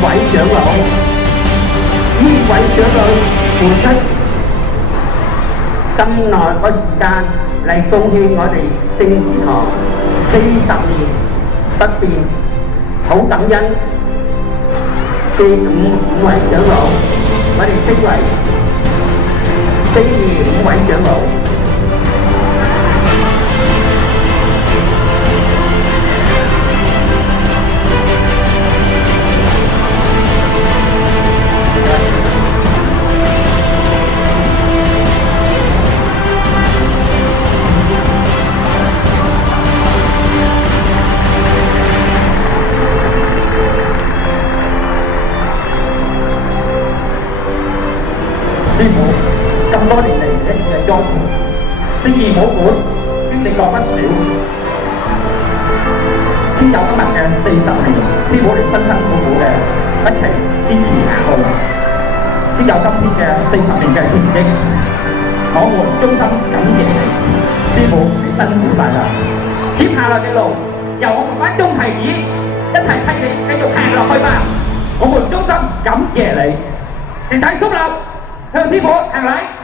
位長老，呢位長老付出咁耐個時間嚟貢獻我哋聖言堂40年不變，好感恩嘅五位長老，我哋稱為聖義5位長老。師傅咁多年嚟一直係栽培，聖義武館經歷過不少，先有今日嘅40年。師傅你辛辛苦苦嘅一齊堅持下去，先有今天嘅40年嘅成績。我們衷心感謝你，師傅你辛苦晒啦！接下來嘅路由我們班中提議一齊替你繼續行落去吧。我們衷心感謝你，全體肅立。向師傅行禮。